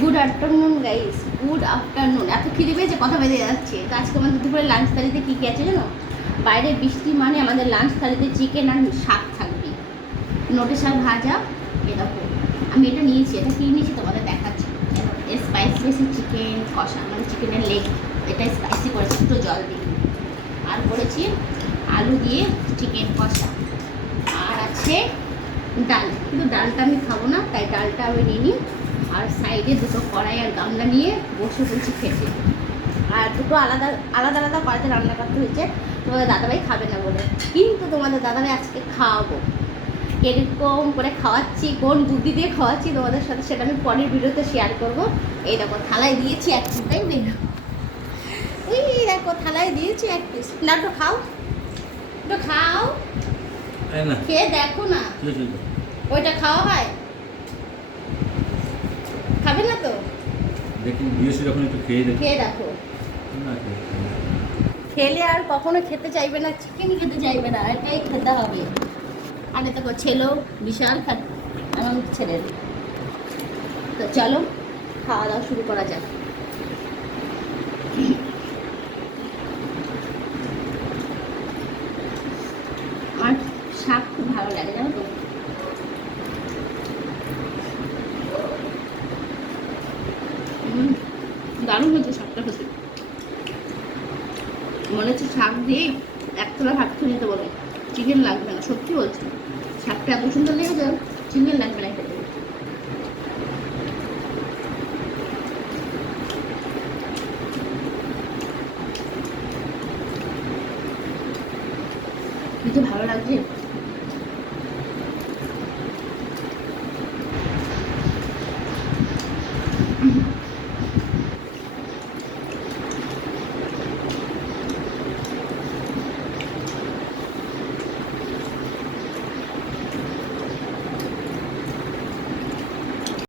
Good afternoon guys good afternoon এত খিদে পেয়েছে, কথা বেঁধে যাচ্ছে। তো আজকে আমাদের দুপুরে লাঞ্চ থালিতে কী কী আছে জানো? বাইরে বৃষ্টি মানে আমাদের লাঞ্চ থালিতে চিকেন আর শাক থাকবে। নোটে শাক ভাজা, এরকম। আমি এটা নিয়েছি, এটা কী নিয়েছি তোমাদের দেখাচ্ছি। স্পাইসি বেশি চিকেন কষা মানে চিকেনের লেগ এটা স্পাইসি করেছি একটু জল দিয়ে আর করেছি আলু দিয়ে চিকেন কষা। আর আছে ডাল। কিন্তু ডালটা আমি খাব না, তাই ডালটা আমি নিয়ে নিই। আর সাইডে দুটো কড়াই আর গামলা নিয়ে বসে বলছি খেতে। আর দুটো আলাদা আলাদা আলাদা কড়াইতে রান্না করতে হয়েছে। তোমাদের দাদাভাই খাবে না বলে। কিন্তু তোমাদের দাদাভাই আজকে খাওয়াবো। কীরকম করে খাওয়াচ্ছি কোন বুদ্ধি দিয়ে খাওয়াচ্ছি তোমাদের সাথে সেটা আমি পরের ভিডিওতে শেয়ার করব। এই দেখো থালায় দিয়েছি এক পিস তাই এই দেখো থালায় দিয়েছি এক পিস না তো খাও। তো খাও। খেয়ে দেখো না? ওইটা খাওয়া হয়? খাবে না তো? দেখি দিয়েছি যখন একটু খেয়ে দেখি। খেয়ে দেখো। খেলে আর কখনো খেতে চাইবে না চিকেন খেতে চাইবে না এটাই খেতে হবে। আর দেখো ছেলেও বিশাল খাট এমন ছেলের তো চলো খাওয়া দাওয়া শুরু করা যাক। আমার শাক খুব ভালো লাগে জানো তো? দারুণ হয়েছে শাকটা খেতে। মনে হচ্ছে শাক দিয়ে এক থালা ভাত খেয়ে নিতে বলে। চিকেন লাগবে না, সত্যি বলছি। শাকটা এত সুন্দর লেগেছে, চিকেন লাগবে না খেতে। কিন্তু ভালো লাগছে।